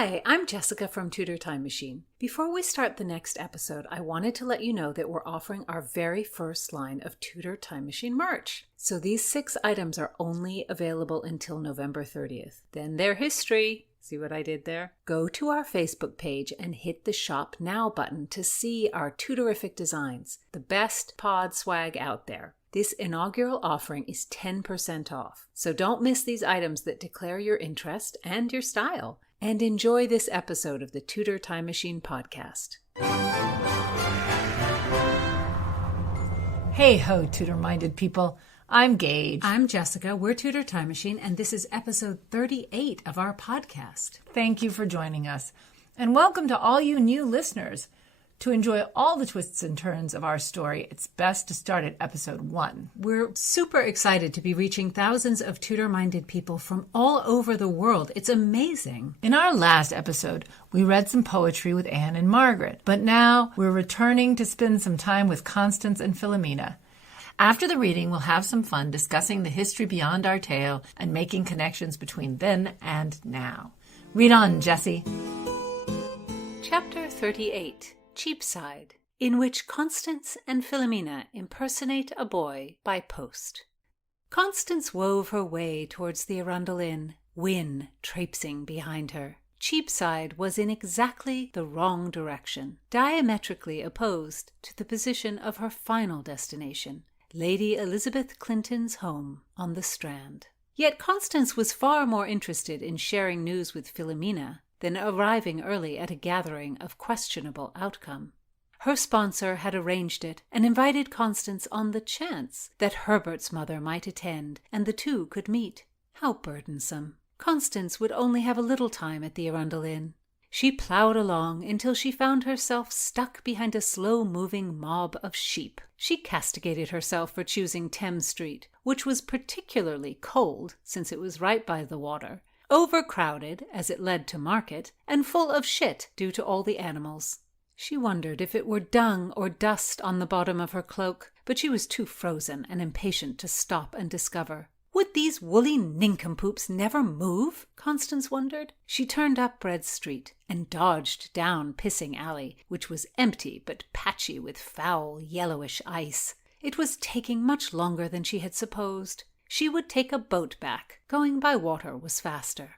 Hi, I'm Jessica from Tudor Time Machine. Before we start the next episode, I wanted to let you know that we're offering our very first line of Tudor Time Machine merch. So these 6 items are only available until November 30th. Then they're history. See what I did there? Go to our Facebook page and hit the Shop Now button to see our Tudorific designs, the best pod swag out there. This inaugural offering is 10% off. So don't miss these items that declare your interest and your style. And enjoy this episode of the Tudor Time Machine podcast. Hey ho, Tudor-minded people. I'm Gage. I'm Jessica. We're Tudor Time Machine, and this is episode 38 of our podcast. Thank you for joining us. And welcome to all you new listeners. To enjoy all the twists and turns of our story, it's best to start at episode 1. We're super excited to be reaching thousands of Tudor-minded people from all over the world. It's amazing. In our last episode, we read some poetry with Anne and Margaret, but now we're returning to spend some time with Constance and Philomena. After the reading, we'll have some fun discussing the history beyond our tale and making connections between then and now. Read on, Jessie. Chapter 38. Cheapside, in which Constance and Philomena impersonate a boy by post. Constance wove her way towards the Arundel Inn, Wynne traipsing behind her. Cheapside was in exactly the wrong direction, diametrically opposed to the position of her final destination, Lady Elizabeth Clinton's home on the Strand. Yet Constance was far more interested in sharing news with Philomena than arriving early at a gathering of questionable outcome. Her sponsor had arranged it and invited Constance on the chance that Herbert's mother might attend and the two could meet. How burdensome. Constance would only have a little time at the Arundel Inn. She ploughed along until she found herself stuck behind a slow-moving mob of sheep. She castigated herself for choosing Thames Street, which was particularly cold since it was right by the water, overcrowded as it led to market, and full of shit due to all the animals. She wondered if it were dung or dust on the bottom of her cloak, but she was too frozen and impatient to stop and discover. Would these woolly nincompoops never move? Constance wondered. She turned up Bread Street and dodged down Pissing Alley, which was empty but patchy with foul, yellowish ice. It was taking much longer than she had supposed. She would take a boat back. Going by water was faster.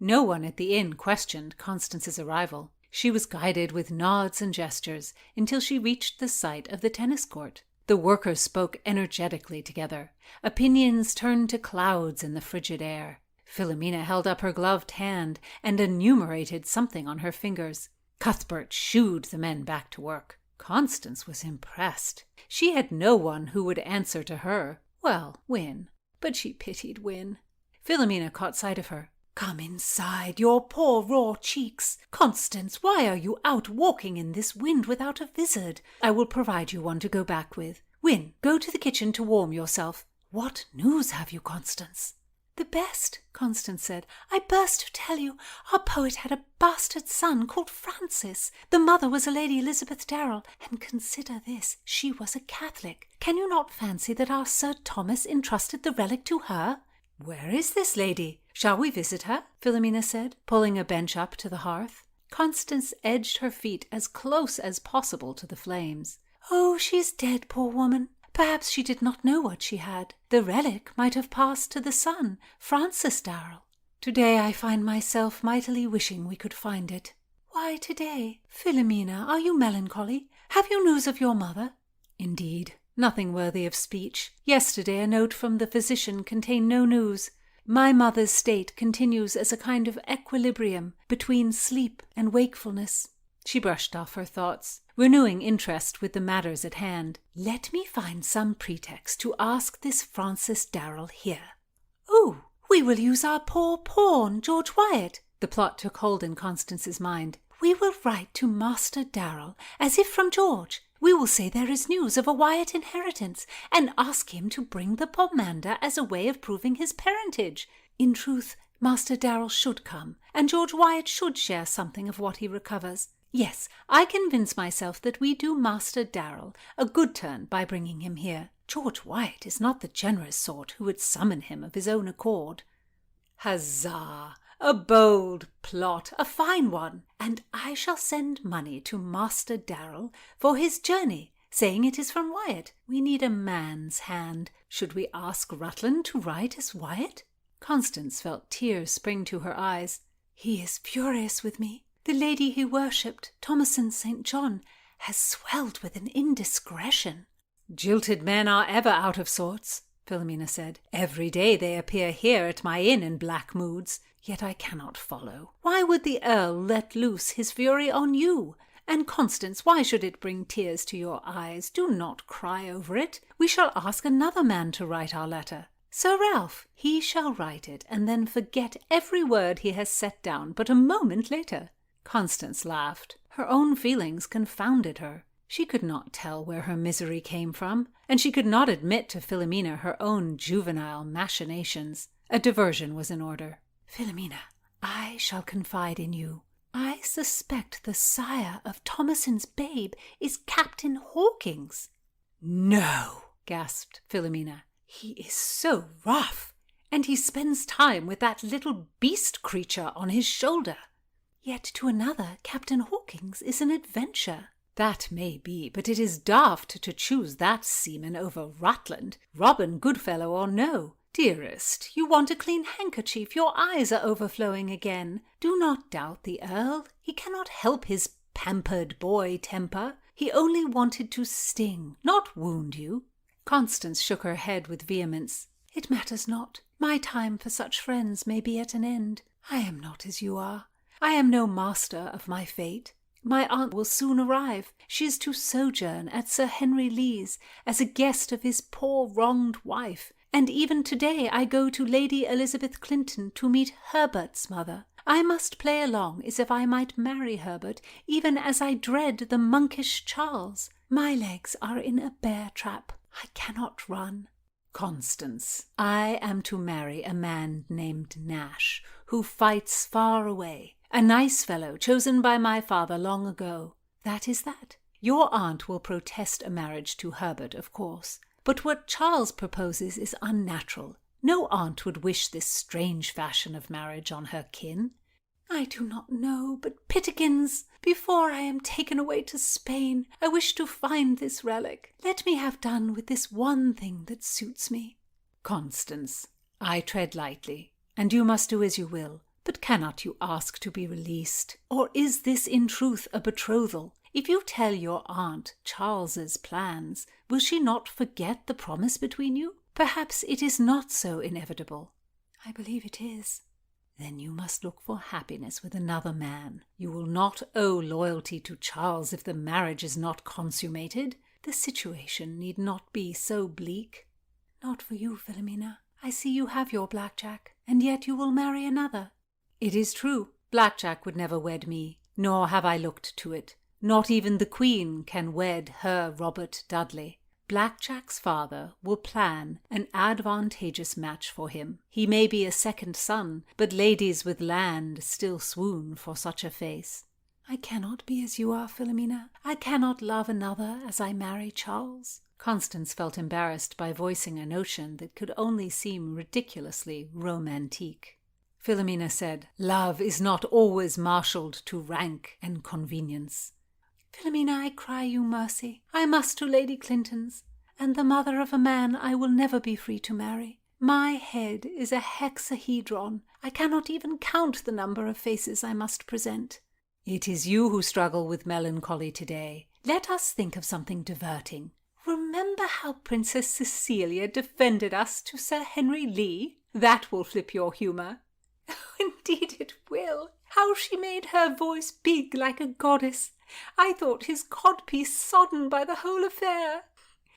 No one at the inn questioned Constance's arrival. She was guided with nods and gestures until she reached the site of the tennis court. The workers spoke energetically together. Opinions turned to clouds in the frigid air. Philomena held up her gloved hand and enumerated something on her fingers. Cuthbert shooed the men back to work. Constance was impressed. She had no one who would answer to her. Well, Wynne. But she pitied Wynne. Philomena caught sight of her. "Come inside, your poor raw cheeks. Constance, why are you out walking in this wind without a vizard? I will provide you one to go back with. Wynne, go to the kitchen to warm yourself. What news have you, Constance?" "The best," Constance said. "I burst to tell you. Our poet had a bastard son called Francis. The mother was a Lady Elizabeth Darrell, and consider this, she was a Catholic. Can you not fancy that our Sir Thomas entrusted the relic to her?" "Where is this lady? Shall we visit her?" Philomena said, pulling a bench up to the hearth. Constance edged her feet as close as possible to the flames. "Oh, she is dead, poor woman. Perhaps she did not know what she had. The relic might have passed to the son, Francis Darrell. Today I find myself mightily wishing we could find it." "Why today? Philomena, are you melancholy? Have you news of your mother?" "Indeed, nothing worthy of speech. Yesterday a note from the physician contained no news. My mother's state continues as a kind of equilibrium between sleep and wakefulness." She brushed off her thoughts, renewing interest with the matters at hand. "Let me find some pretext to ask this Francis Darrell here." "Oh, we will use our poor pawn, George Wyatt." The plot took hold in Constance's mind. "We will write to Master Darrell, as if from George. We will say there is news of a Wyatt inheritance, and ask him to bring the pomander as a way of proving his parentage. In truth, Master Darrell should come, and George Wyatt should share something of what he recovers. Yes, I convince myself that we do Master Darrell a good turn by bringing him here. George Wyatt is not the generous sort who would summon him of his own accord." "Huzzah! A bold plot, a fine one, and I shall send money to Master Darrell for his journey, saying it is from Wyatt. We need a man's hand. Should we ask Rutland to ride as Wyatt?" Constance felt tears spring to her eyes. "He is furious with me. The lady he worshipped, Thomasin St. John, has swelled with an indiscretion." "Jilted men are ever out of sorts," Philomena said. "Every day they appear here at my inn in black moods, yet I cannot follow. Why would the Earl let loose his fury on you? And Constance, why should it bring tears to your eyes? Do not cry over it. We shall ask another man to write our letter. Sir Ralph, he shall write it, and then forget every word he has set down but a moment later." Constance laughed. Her own feelings confounded her. She could not tell where her misery came from, and she could not admit to Philomena her own juvenile machinations. A diversion was in order. "Philomena, I shall confide in you. I suspect the sire of Thomasin's babe is Captain Hawkins." "No," gasped Philomena. "He is so rough, and he spends time with that little beast creature on his shoulder." "Yet to another, Captain Hawkins is an adventure." "That may be, but it is daft to choose that seaman over Rutland, Robin Goodfellow or no. Dearest, you want a clean handkerchief. Your eyes are overflowing again. Do not doubt the Earl. He cannot help his pampered boy temper. He only wanted to sting, not wound you." Constance shook her head with vehemence. "It matters not. My time for such friends may be at an end. I am not as you are. I am no master of my fate. My aunt will soon arrive. She is to sojourn at Sir Henry Lee's as a guest of his poor wronged wife, and even today I go to Lady Elizabeth Clinton to meet Herbert's mother. I must play along as if I might marry Herbert, even as I dread the monkish Charles. My legs are in a bear trap. I cannot run." "Constance, I am to marry a man named Nash, who fights far away. A nice fellow chosen by my father long ago. That is that. Your aunt will protest a marriage to Herbert, of course. But what Charles proposes is unnatural. No aunt would wish this strange fashion of marriage on her kin." "I do not know, but Pitikins, before I am taken away to Spain, I wish to find this relic. Let me have done with this one thing that suits me." "Constance, I tread lightly, and you must do as you will. But cannot you ask to be released? Or is this in truth a betrothal? If you tell your aunt Charles's plans, will she not forget the promise between you? Perhaps it is not so inevitable." "I believe it is." "Then you must look for happiness with another man. You will not owe loyalty to Charles if the marriage is not consummated. The situation need not be so bleak." "Not for you, Philomena. I see you have your blackjack, and yet you will marry another." "It is true. Blackjack would never wed me, nor have I looked to it. Not even the Queen can wed her Robert Dudley. Blackjack's father will plan an advantageous match for him. He may be a second son, but ladies with land still swoon for such a face." "I cannot be as you are, Philomena. I cannot love another as I marry Charles." Constance felt embarrassed by voicing a notion that could only seem ridiculously romantique. Philomena said, "Love is not always marshalled to rank and convenience." "Philomena, I cry you mercy. I must to Lady Clinton's, and the mother of a man I will never be free to marry. My head is a hexahedron. I cannot even count the number of faces I must present." "It is you who struggle with melancholy today. Let us think of something diverting. Remember how Princess Cecilia defended us to Sir Henry Lee? That will flip your humour." "Indeed it will. How she made her voice big like a goddess. I thought his codpiece sodden by the whole affair."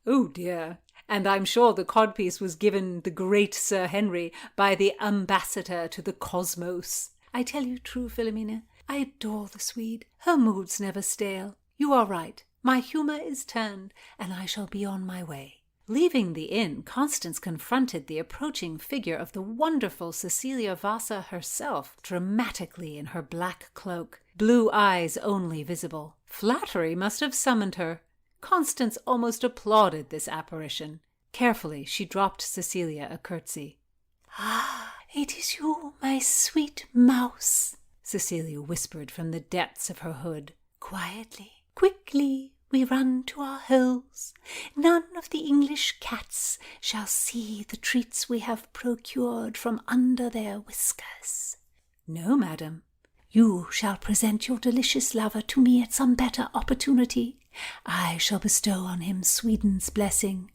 "Oh dear. And I'm sure the codpiece was given the great Sir Henry by the ambassador to the cosmos." "I tell you true, Philomena. I adore the Swede. Her mood's never stale. You are right. My humour is turned, and I shall be on my way." Leaving the inn, Constance confronted the approaching figure of the wonderful Cecilia Vasa herself, dramatically in her black cloak, blue eyes only visible. Flattery must have summoned her. Constance almost applauded this apparition. Carefully she dropped Cecilia a curtsy. "Ah, It is you, my sweet mouse, Cecilia whispered from the depths of her hood. Quietly, quickly, we run to our holes. None of the English cats shall see the treats we have procured from under their whiskers. No, madam. You shall present your delicious lover to me at some better opportunity. I shall bestow on him Sweden's blessing.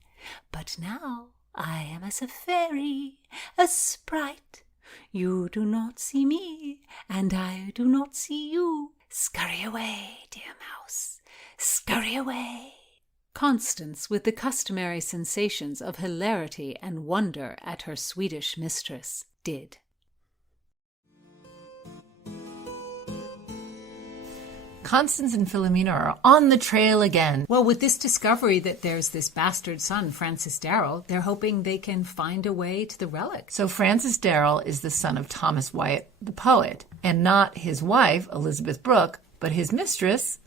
But now I am as a fairy, a sprite. You do not see me, and I do not see you. Scurry away, dear mouse, scurry away. Constance, with the customary sensations of hilarity and wonder at her Swedish mistress, did. Constance and Philomena are on the trail again. Well, with this discovery that there's this bastard son, Francis Darrell, they're hoping they can find a way to the relic. So Francis Darrell is the son of Thomas Wyatt, the poet, and not his wife, Elizabeth Brooke, but his mistress,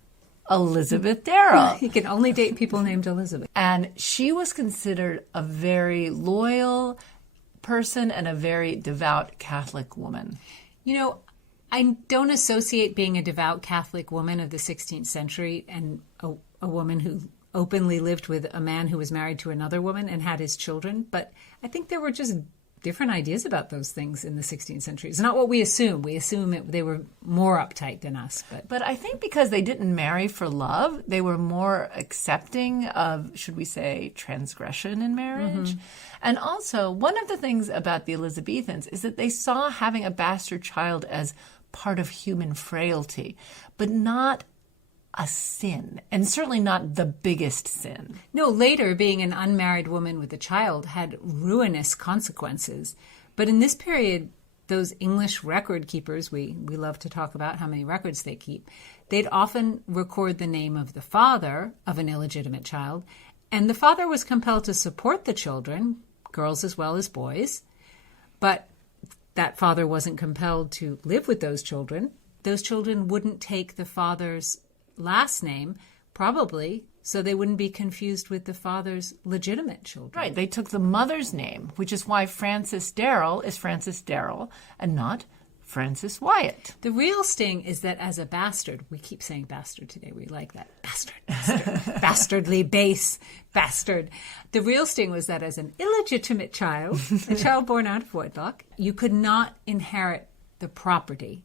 Elizabeth Darrell. He can only date people named Elizabeth. And she was considered a very loyal person and a very devout Catholic woman. You know, I don't associate being a devout Catholic woman of the 16th century and a woman who openly lived with a man who was married to another woman and had his children. But I think there were just different ideas about those things in the 16th century. It's not what we assume. We assume they were more uptight than us. But I think because they didn't marry for love, they were more accepting of, should we say, transgression in marriage. Mm-hmm. And also, one of the things about the Elizabethans is that they saw having a bastard child as part of human frailty, but not a sin, and certainly not the biggest sin. No, later, being an unmarried woman with a child had ruinous consequences. But in this period, those English record keepers, we love to talk about how many records they keep, they'd often record the name of the father of an illegitimate child, and the father was compelled to support the children, girls as well as boys, but that father wasn't compelled to live with those children. Those children wouldn't take the father's last name, probably, so they wouldn't be confused with the father's legitimate children. Right. They took the mother's name, which is why Francis Darrell is Francis Darrell and not Francis Wyatt. The real sting is that as a bastard, we keep saying bastard today, we like that. Bastard, bastard, bastardly base, bastard. The real sting was that as an illegitimate child, a child born out of wedlock, you could not inherit the property.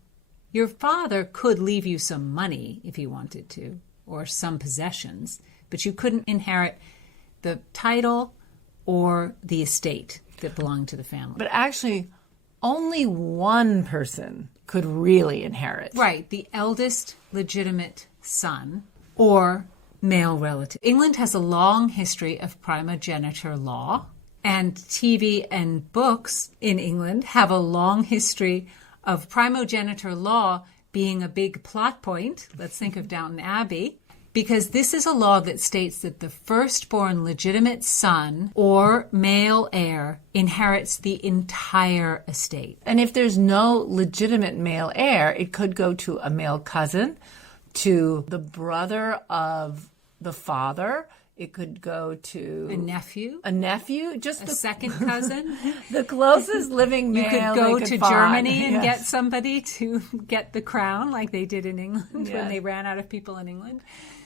Your father could leave you some money if he wanted to, or some possessions, but you couldn't inherit the title or the estate that belonged to the family. But actually, only one person could really inherit. Right, the eldest legitimate son or male relative. England has a long history of primogeniture law, and TV and books in England have a long history of primogeniture law being a big plot point. Let's think of Downton Abbey. Because this is a law that states that the firstborn legitimate son or male heir inherits the entire estate. And if there's no legitimate male heir, it could go to a male cousin, to the brother of the father. It could go to a nephew, just a second cousin, the closest living male. You could go to find. Germany and Yes. get somebody to get the crown, like they did in England when they ran out of people in England.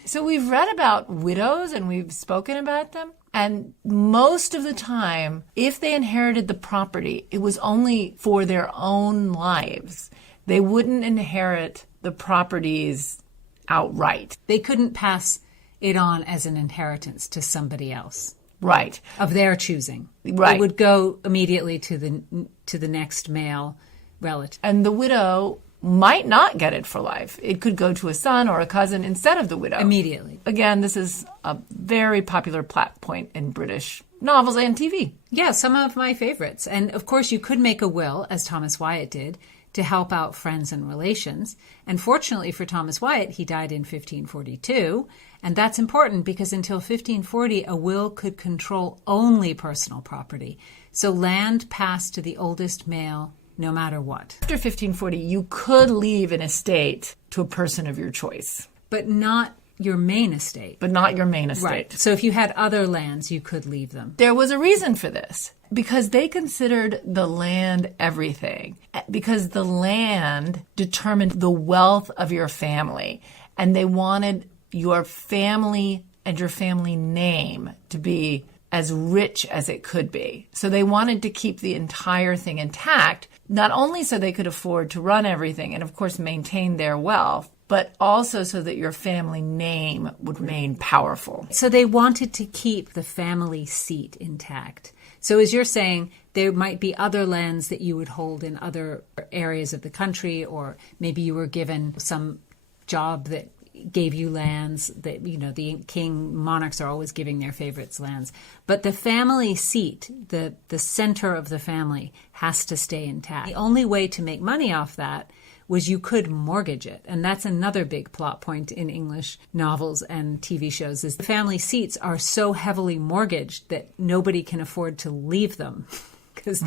So we've read about widows and we've spoken about them. And most of the time, if they inherited the property, it was only for their own lives. They wouldn't inherit the properties outright. They couldn't pass it on as an inheritance to somebody else. Right. Of their choosing. Right. It would go immediately to the next male relative. And the widow might not get it for life. It could go to a son or a cousin instead of the widow. Immediately. Again, this is a very popular plot point in British novels and TV. Yeah, some of my favorites. And of course, you could make a will, as Thomas Wyatt did, to help out friends and relations. And fortunately for Thomas Wyatt, he died in 1542. And that's important because until 1540, a will could control only personal property. So land passed to the oldest male no matter what. After 1540, you could leave an estate to a person of your choice. But not your main estate. But not your main estate. Right. So if you had other lands, you could leave them. There was a reason for this, because they considered the land everything, because the land determined the wealth of your family, and they wanted your family and your family name to be as rich as it could be. So they wanted to keep the entire thing intact, not only so they could afford to run everything and, of course, maintain their wealth, but also so that your family name would remain powerful. So they wanted to keep the family seat intact. So as you're saying, there might be other lands that you would hold in other areas of the country, or maybe you were given some job that gave you lands that, the monarchs are always giving their favorites lands. But the family seat, the center of the family, has to stay intact. The only way to make money off that was you could mortgage it. And that's another big plot point in English novels and TV shows, is the family seats are so heavily mortgaged that nobody can afford to leave them because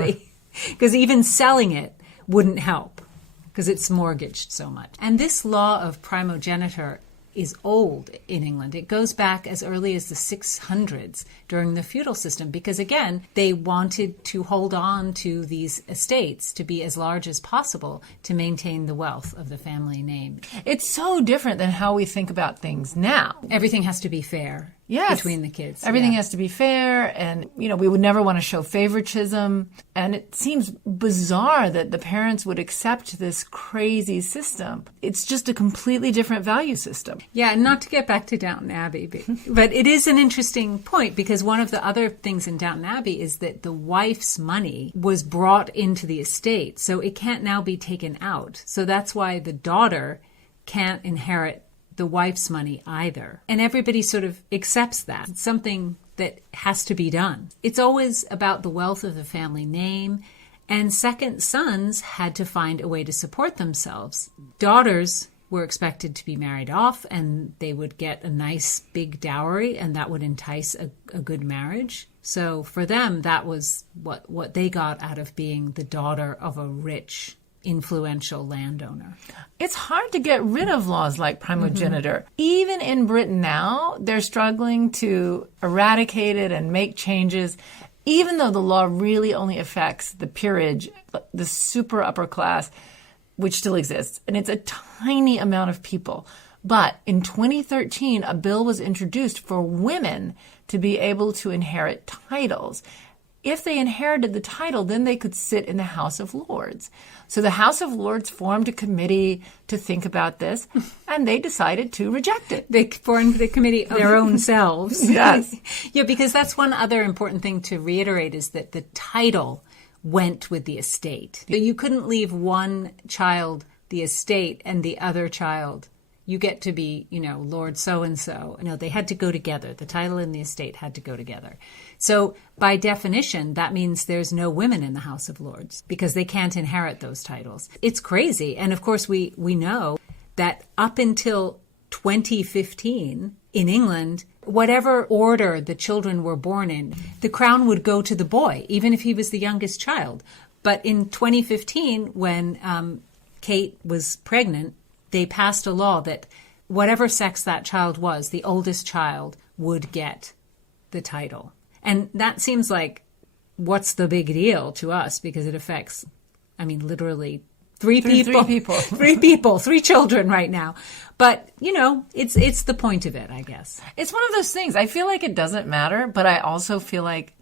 even selling it wouldn't help because it's mortgaged so much. And this law of primogeniture is old in England. It goes back as early as the 600s during the feudal system because, again, they wanted to hold on to these estates to be as large as possible to maintain the wealth of the family name. It's so different than how we think about things now. Everything has to be fair. Yes. Between the kids. Everything has to be fair, and, we would never want to show favoritism. And it seems bizarre that the parents would accept this crazy system. It's just a completely different value system. Yeah, not to get back to Downton Abbey, but it is an interesting point because one of the other things in Downton Abbey is that the wife's money was brought into the estate, so it can't now be taken out. So that's why the daughter can't inherit the wife's money either. And everybody sort of accepts that. It's something that has to be done. It's always about the wealth of the family name, and second sons had to find a way to support themselves. Daughters were expected to be married off, and they would get a nice big dowry, and that would entice a good marriage. So for them, that was what they got out of being the daughter of a rich, influential landowner. It's hard to get rid of laws like primogeniture. Even in Britain now, they're struggling to eradicate it and make changes, even though the law really only affects the peerage, the super upper class, which still exists. And it's a tiny amount of people. But in 2013, a bill was introduced for women to be able to inherit titles. If they inherited the title, then they could sit in the House of Lords. So the House of Lords formed a committee to think about this, and they decided to reject it. They formed the committee of their own selves. Yes. Yeah, because that's one other important thing to reiterate is that the title went with the estate. You couldn't leave one child the estate and the other child, you get to be, Lord so-and-so. No, they had to go together. The title and the estate had to go together. So by definition, that means there's no women in the House of Lords because they can't inherit those titles. It's crazy. And of course, we know that up until 2015 in England, whatever order the children were born in, the crown would go to the boy, even if he was the youngest child. But in 2015, when Kate was pregnant, they passed a law that whatever sex that child was, the oldest child would get the title. And that seems like, what's the big deal to us? Because it affects, literally three people, three children right now. But, it's the point of it, I guess. It's one of those things. I feel like it doesn't matter, but I also feel like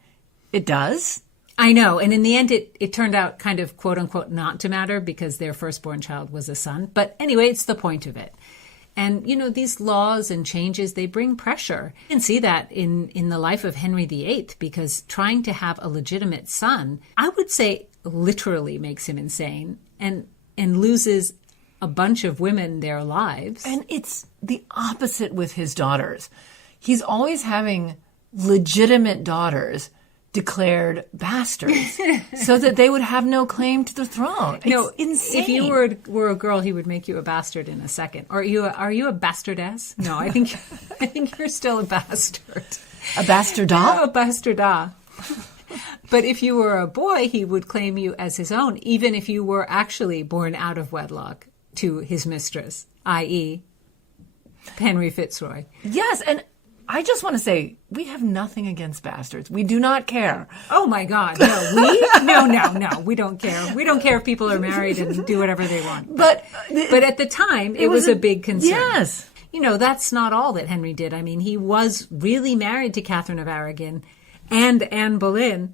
it does. I know. And in the end, it turned out kind of, quote unquote, not to matter because their firstborn child was a son. But anyway, it's the point of it. And, these laws and changes, they bring pressure. You can see that in the life of Henry VIII, because trying to have a legitimate son, I would say literally makes him insane and loses a bunch of women their lives. And it's the opposite with his daughters. He's always having legitimate daughters declared bastards so that they would have no claim to the throne. It's insane. If you were a girl, he would make you a bastard in a second. Are you a bastardess? No, I think you're still a bastard. A bastarda? Yeah, a bastarda. But if you were a boy, he would claim you as his own, even if you were actually born out of wedlock to his mistress, i.e., Henry Fitzroy. Yes, and I just want to say, we have nothing against bastards. We do not care. Oh, my God. No, we? No. We don't care. We don't care if people are married and do whatever they want. But at the time, it was a big concern. Yes. That's not all that Henry did. I mean, he was really married to Catherine of Aragon and Anne Boleyn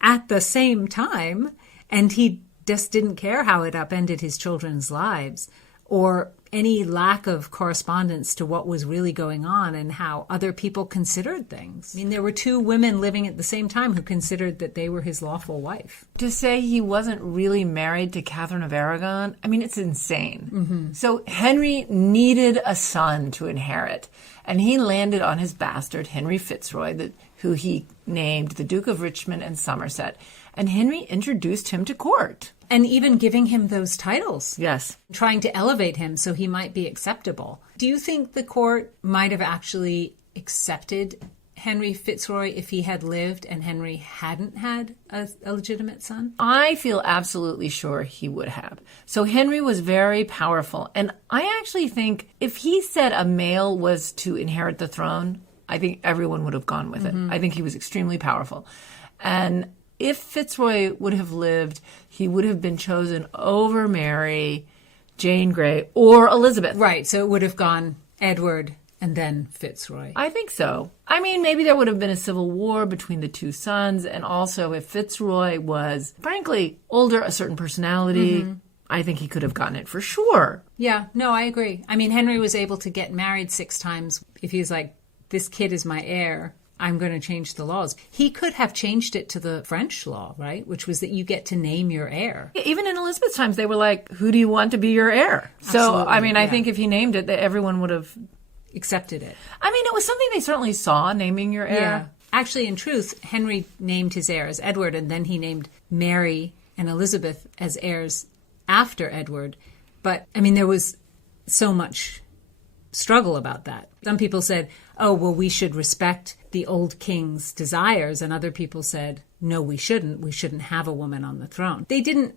at the same time, and he just didn't care how it upended his children's lives or any lack of correspondence to what was really going on and how other people considered things. I mean, there were two women living at the same time who considered that they were his lawful wife. To say he wasn't really married to Catherine of Aragon, I mean, it's insane. Mm-hmm. So Henry needed a son to inherit, and he landed on his bastard, Henry Fitzroy, who he named the Duke of Richmond and Somerset. And Henry introduced him to court. And even giving him those titles. Yes. Trying to elevate him so he might be acceptable. Do you think the court might have actually accepted Henry Fitzroy if he had lived and Henry hadn't had a legitimate son? I feel absolutely sure he would have. So Henry was very powerful. And I actually think if he said a male was to inherit the throne, I think everyone would have gone with it. I think he was extremely powerful. And if Fitzroy would have lived, he would have been chosen over Mary, Jane Grey, or Elizabeth. Right, so it would have gone Edward and then Fitzroy. I think so. I mean, maybe there would have been a civil war between the two sons, and also if Fitzroy was, frankly, older, a certain personality, I think he could have gotten it for sure. Yeah, no, I agree. I mean, Henry was able to get married 6 times. If he's like, this kid is my heir, I'm going to change the laws. He could have changed it to the French law, right? Which was that you get to name your heir. Yeah, even in Elizabeth's times, they were like, who do you want to be your heir? Absolutely, so, I mean, I think if he named it, that everyone would have accepted it. I mean, it was something they certainly saw, naming your heir. Yeah. Actually, in truth, Henry named his heir as Edward, and then he named Mary and Elizabeth as heirs after Edward. But, I mean, there was so much struggle about that. Some people said, oh, well, we should respect the old king's desires. And other people said, no, we shouldn't. We shouldn't have a woman on the throne. They didn't,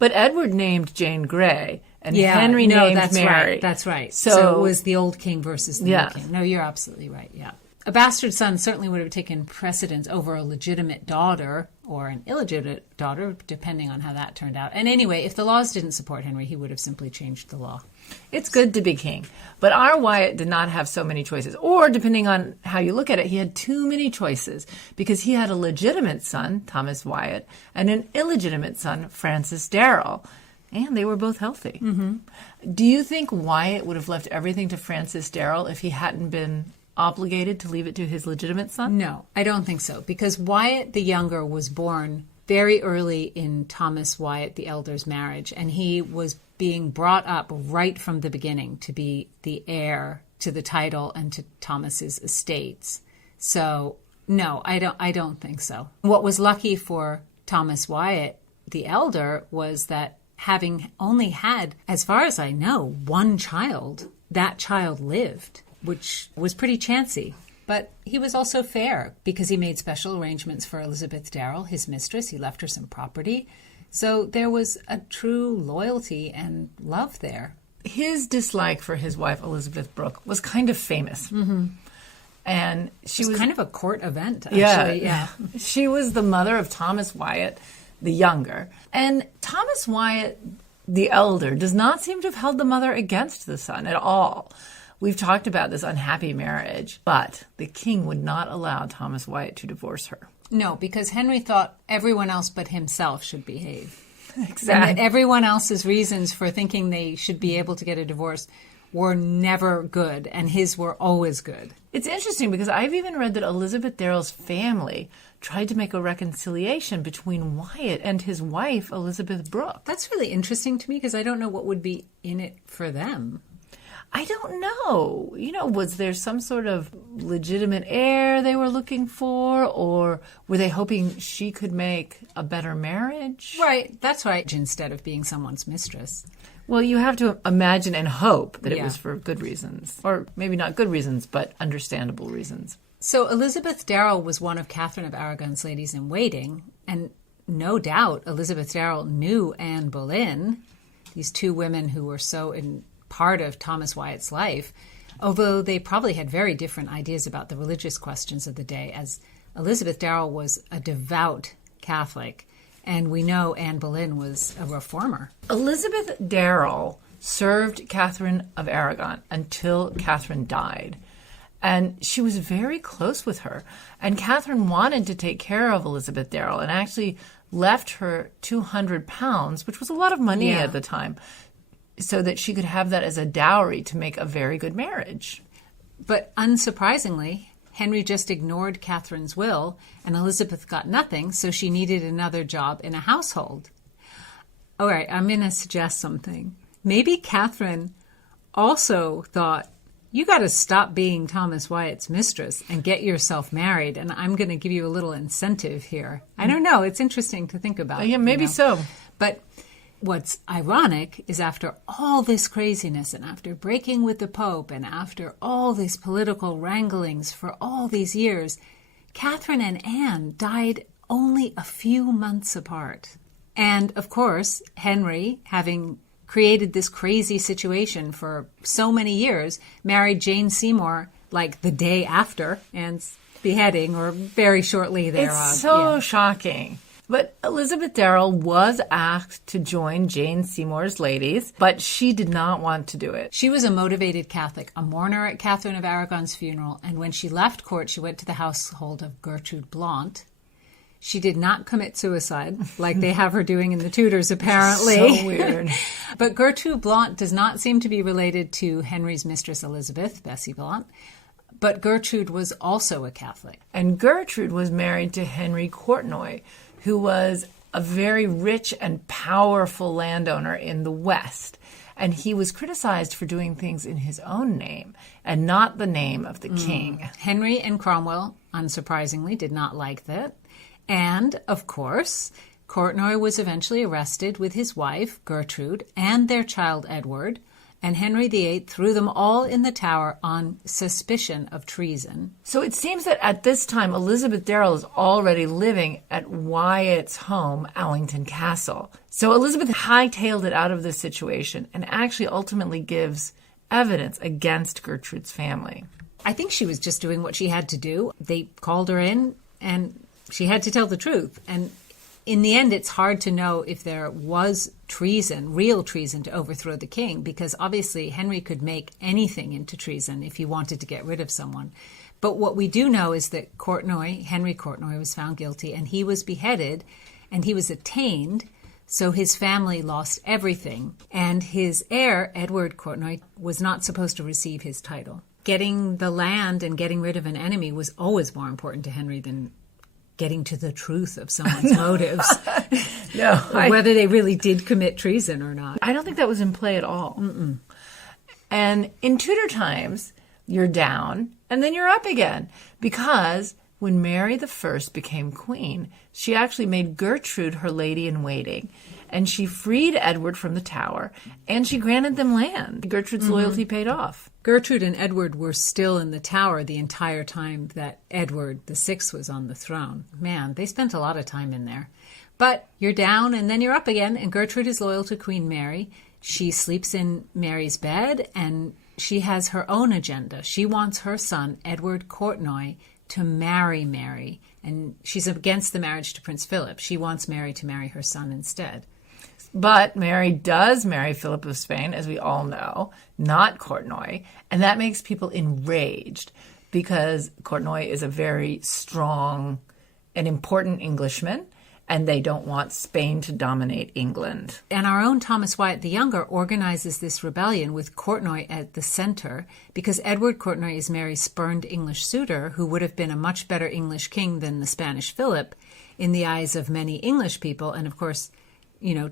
But Edward named Jane Grey, and Henry named Mary. Right, that's right. So it was the old king versus the new king. No, you're absolutely right, yeah. A bastard son certainly would have taken precedence over a legitimate daughter or an illegitimate daughter, depending on how that turned out. And anyway, if the laws didn't support Henry, he would have simply changed the law. It's good to be king. But our Wyatt did not have so many choices. Or, depending on how you look at it, he had too many choices because he had a legitimate son, Thomas Wyatt, and an illegitimate son, Francis Darrell. And they were both healthy. Mm-hmm. Do you think Wyatt would have left everything to Francis Darrell if he hadn't been obligated to leave it to his legitimate son? No, I don't think so. Because Wyatt the Younger was born very early in Thomas Wyatt the Elder's marriage. And he was being brought up right from the beginning to be the heir to the title and to Thomas's estates. So, no, I don't think so. What was lucky for Thomas Wyatt the Elder was that having only had, as far as I know, one child, that child lived, which was pretty chancy. But he was also fair because he made special arrangements for Elizabeth Darrell, his mistress. He left her some property. So there was a true loyalty and love there. His dislike for his wife, Elizabeth Brooke, was kind of famous. Mm-hmm. And she was kind of a court event, actually. Yeah. She was the mother of Thomas Wyatt the Younger. And Thomas Wyatt the Elder does not seem to have held the mother against the son at all. We've talked about this unhappy marriage, but the king would not allow Thomas Wyatt to divorce her. No, because Henry thought everyone else but himself should behave. Exactly. And that everyone else's reasons for thinking they should be able to get a divorce were never good, and his were always good. It's interesting because I've even read that Elizabeth Darrell's family tried to make a reconciliation between Wyatt and his wife, Elizabeth Brooke. That's really interesting to me because I don't know what would be in it for them. I don't know. Was there some sort of legitimate heir they were looking for, or were they hoping she could make a better marriage? Right, that's right, instead of being someone's mistress. Well, you have to imagine and hope that it was for good reasons. Or maybe not good reasons, but understandable reasons. So Elizabeth Darrell was one of Catherine of Aragon's ladies-in-waiting, and no doubt Elizabeth Darrell knew Anne Boleyn, these two women who were so part of Thomas Wyatt's life. although they probably had very different ideas about the religious questions of the day, as Elizabeth Darrell was a devout Catholic, and we know Anne Boleyn was a reformer. Elizabeth Darrell served Catherine of Aragon until Catherine died. And she was very close with her. And Catherine wanted to take care of Elizabeth Darrell and actually left her £200, which was a lot of money at the time, so that she could have that as a dowry to make a very good marriage. But unsurprisingly, Henry just ignored Catherine's will, and Elizabeth got nothing, so she needed another job in a household. All right, I'm going to suggest something. Maybe Catherine also thought, you got to stop being Thomas Wyatt's mistress and get yourself married, and I'm going to give you a little incentive here. I don't know. It's interesting to think about. Yeah, maybe so. But what's ironic is after all this craziness and after breaking with the Pope and after all these political wranglings for all these years, Catherine and Anne died only a few months apart. And, of course, Henry, having created this crazy situation for so many years, married Jane Seymour like the day after Anne's beheading or very shortly thereof. It's so shocking. But Elizabeth Darrell was asked to join Jane Seymour's ladies, but she did not want to do it. She was a motivated Catholic, a mourner at Catherine of Aragon's funeral, and when she left court, she went to the household of Gertrude Blount. She did not commit suicide, like they have her doing in the Tudors, apparently. So weird. But Gertrude Blount does not seem to be related to Henry's mistress Elizabeth, Bessie Blount. But Gertrude was also a Catholic. And Gertrude was married to Henry Courtenoy, who was a very rich and powerful landowner in the West. And he was criticized for doing things in his own name and not the name of the king. Henry and Cromwell, unsurprisingly, did not like that. And, of course, Courtenoy was eventually arrested with his wife, Gertrude, and their child, Edward, and Henry VIII threw them all in the Tower on suspicion of treason. So it seems that at this time, Elizabeth Darrell is already living at Wyatt's home, Allington Castle. So Elizabeth hightailed it out of this situation and actually ultimately gives evidence against Gertrude's family. I think she was just doing what she had to do. They called her in, and she had to tell the truth. And in the end, it's hard to know if there was treason, real treason, to overthrow the king, because obviously Henry could make anything into treason if he wanted to get rid of someone. But what we do know is that Henry Courtenoy, was found guilty, and he was beheaded, and he was attainted, so his family lost everything. And his heir, Edward Courtenoy, was not supposed to receive his title. Getting the land and getting rid of an enemy was always more important to Henry than getting to the truth of someone's motives. Whether they really did commit treason or not. I don't think that was in play at all. Mm-mm. And in Tudor times, you're down and then you're up again. Because when Mary I became queen, she actually made Gertrude her lady-in-waiting. And she freed Edward from the Tower, and she granted them land. Gertrude's loyalty paid off. Gertrude and Edward were still in the Tower the entire time that Edward VI was on the throne. Man, they spent a lot of time in there. But you're down, and then you're up again, and Gertrude is loyal to Queen Mary. She sleeps in Mary's bed, and she has her own agenda. She wants her son, Edward Courtenoy, to marry Mary, and she's against the marriage to Prince Philip. She wants Mary to marry her son instead. But Mary does marry Philip of Spain, as we all know, not Courtenoy. And that makes people enraged because Courtenoy is a very strong and important Englishman, and they don't want Spain to dominate England. And our own Thomas Wyatt the Younger organizes this rebellion with Courtenoy at the center because Edward Courtenoy is Mary's spurned English suitor, who would have been a much better English king than the Spanish Philip in the eyes of many English people. And of course,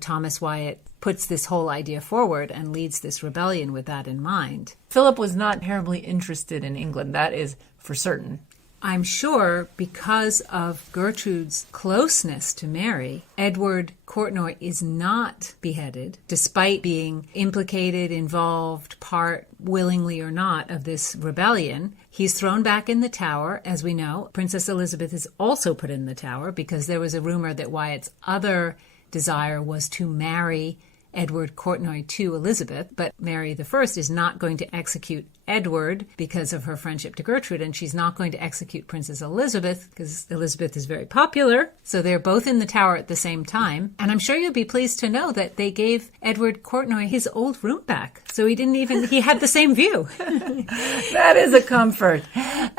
Thomas Wyatt puts this whole idea forward and leads this rebellion with that in mind. Philip was not terribly interested in England, that is for certain. I'm sure because of Gertrude's closeness to Mary, Edward Courtenoy is not beheaded, despite being implicated, involved, part, willingly or not, of this rebellion. He's thrown back in the Tower, as we know. Princess Elizabeth is also put in the Tower because there was a rumor that Wyatt's other desire was to marry Edward Courtenay to Elizabeth, but Mary I is not going to execute Edward because of her friendship to Gertrude, and she's not going to execute Princess Elizabeth because Elizabeth is very popular. So they're both in the Tower at the same time. And I'm sure you'll be pleased to know that they gave Edward Courtenay his old room back. So he had the same view. That is a comfort.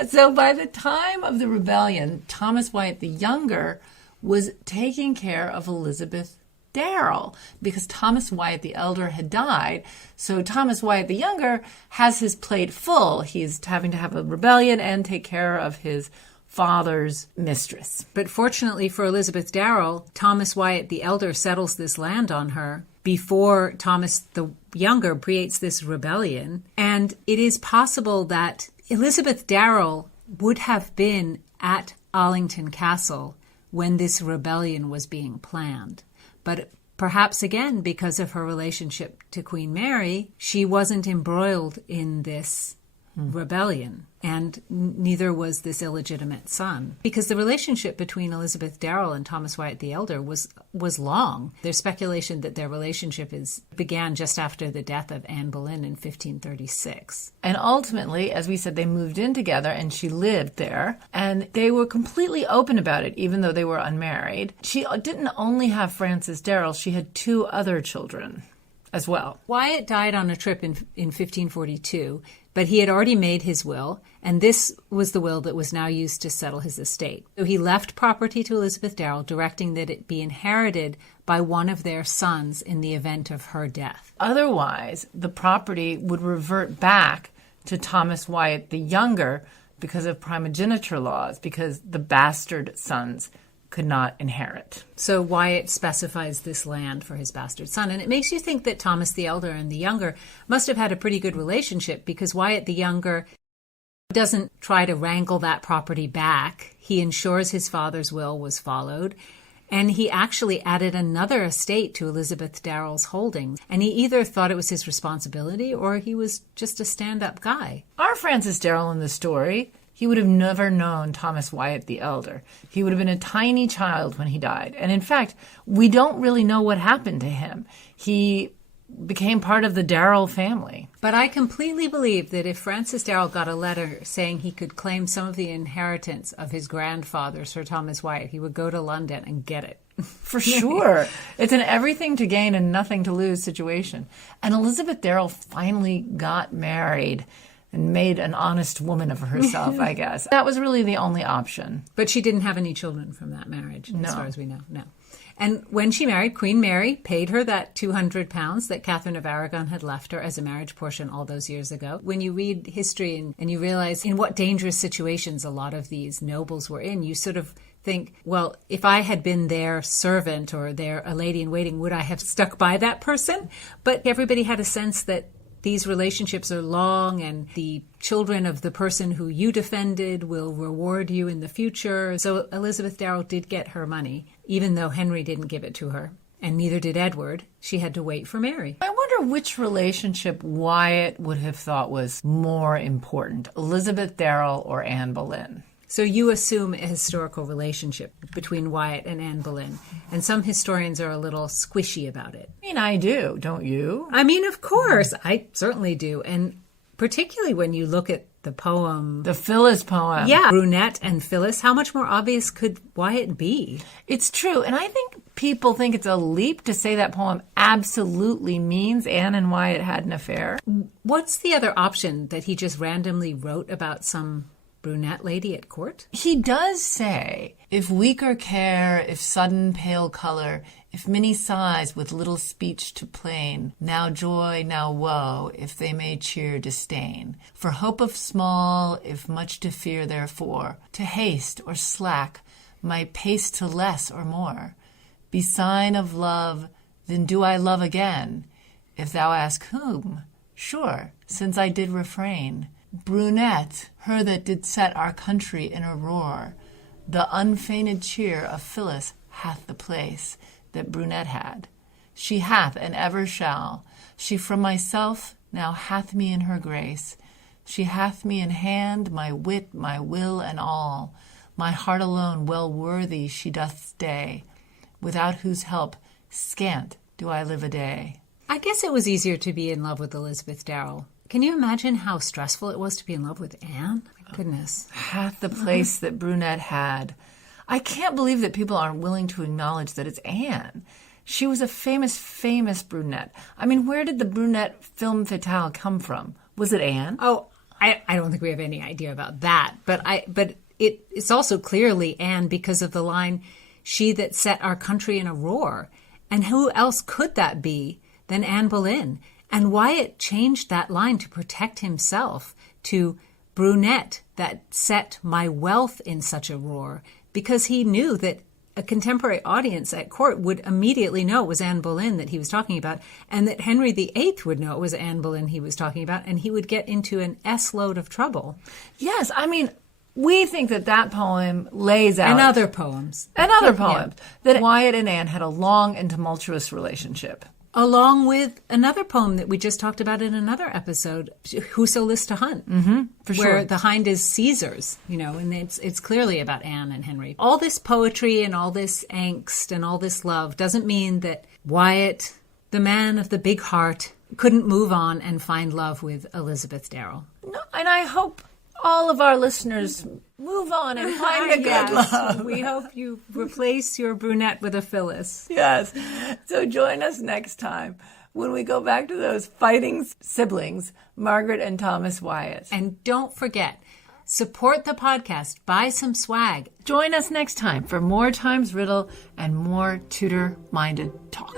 So by the time of the rebellion, Thomas Wyatt the Younger was taking care of Elizabeth Darrell because Thomas Wyatt the Elder had died. So Thomas Wyatt the Younger has his plate full. He's having to have a rebellion and take care of his father's mistress. But fortunately for Elizabeth Darrell, Thomas Wyatt the Elder settles this land on her before Thomas the Younger creates this rebellion. And it is possible that Elizabeth Darrell would have been at Arlington Castle when this rebellion was being planned. But perhaps, again, because of her relationship to Queen Mary, she wasn't embroiled in this rebellion, and neither was this illegitimate son. Because the relationship between Elizabeth Darrell and Thomas Wyatt the Elder was long. There's speculation that their relationship began just after the death of Anne Boleyn in 1536. And ultimately, as we said, they moved in together and she lived there. And they were completely open about it, even though they were unmarried. She didn't only have Frances Darrell, she had 2 other children as well. Wyatt died on a trip in 1542, but he had already made his will, and this was the will that was now used to settle his estate. So he left property to Elizabeth Darrell, directing that it be inherited by one of their sons in the event of her death. Otherwise, the property would revert back to Thomas Wyatt the Younger because of primogeniture laws, because the bastard sons could not inherit. So Wyatt specifies this land for his bastard son. And it makes you think that Thomas the Elder and the Younger must have had a pretty good relationship, because Wyatt the Younger doesn't try to wrangle that property back. He ensures his father's will was followed. And he actually added another estate to Elizabeth Darrell's holding. And he either thought it was his responsibility or he was just a stand-up guy. Our Frances Darrell in the story, he would have never known Thomas Wyatt the Elder. He would have been a tiny child when he died. And in fact, we don't really know what happened to him. He became part of the Darrell family. But I completely believe that if Francis Darrell got a letter saying he could claim some of the inheritance of his grandfather, Sir Thomas Wyatt, he would go to London and get it. For sure. It's an everything to gain and nothing to lose situation. And Elizabeth Darrell finally got married and made an honest woman of herself, I guess. That was really the only option. But she didn't have any children from that marriage, No. as far as we know. No. And when she married, Queen Mary paid her that £200 that Catherine of Aragon had left her as a marriage portion all those years ago. When you read history and you realize in what dangerous situations a lot of these nobles were in, you sort of think, well, if I had been their servant or a lady in waiting, would I have stuck by that person? But everybody had a sense that these relationships are long, and the children of the person who you defended will reward you in the future. So Elizabeth Darrell did get her money, even though Henry didn't give it to her, and neither did Edward. She had to wait for Mary. I wonder which relationship Wyatt would have thought was more important, Elizabeth Darrell or Anne Boleyn. So you assume a historical relationship between Wyatt and Anne Boleyn, and some historians are a little squishy about it. I mean, I do, don't you? I mean, of course, I certainly do, and particularly when you look at the poem. The Phyllis poem. Yeah, Brunette and Phyllis, how much more obvious could Wyatt be? It's true, and I think people think it's a leap to say that poem absolutely means Anne and Wyatt had an affair. What's the other option, that he just randomly wrote about some brunette lady at court? He does say, if weaker care, if sudden pale color, if many sighs with little speech to plain, now joy, now woe, if they may cheer disdain. For hope of small, if much to fear therefore, to haste or slack, my pace to less or more. Be sign of love, then do I love again. If thou ask whom, sure, since I did refrain. Brunette, her that did set our country in a roar. The unfeigned cheer of Phyllis hath the place that Brunette had. She hath and ever shall. She from myself now hath me in her grace. She hath me in hand, my wit, my will, and all. My heart alone well worthy she doth stay, without whose help scant do I live a day. I guess it was easier to be in love with Elizabeth Darrell. Can you imagine how stressful it was to be in love with Anne? My goodness. Half the place that Brunette had. I can't believe that people aren't willing to acknowledge that it's Anne. She was a famous, famous brunette. I mean, where did the brunette femme fatale come from? Was it Anne? Oh, I don't think we have any idea about that. But it's also clearly Anne because of the line, "She that set our country in a roar." And who else could that be than Anne Boleyn? And Wyatt changed that line to protect himself to "brunette that set my wealth in such a roar," because he knew that a contemporary audience at court would immediately know it was Anne Boleyn that he was talking about, and that Henry VIII would know it was Anne Boleyn he was talking about, and he would get into an S-load of trouble. Yes, I mean, we think that poem lays out... And other poems. That Wyatt and Anne had a long and tumultuous relationship. Along with another poem that we just talked about in another episode, "Whoso Lists to Hunt," for sure. Where the hind is Caesar's, and it's clearly about Anne and Henry. All this poetry and all this angst and all this love doesn't mean that Wyatt, the man of the big heart, couldn't move on and find love with Elizabeth Darrell. No, and I hope all of our listeners move on and find a good love. We hope you replace your brunette with a Phyllis. Yes. So join us next time when we go back to those fighting siblings, Margaret and Thomas Wyatt. And don't forget, support the podcast. Buy some swag. Join us next time for more Times Riddle and more Tudor-minded talk.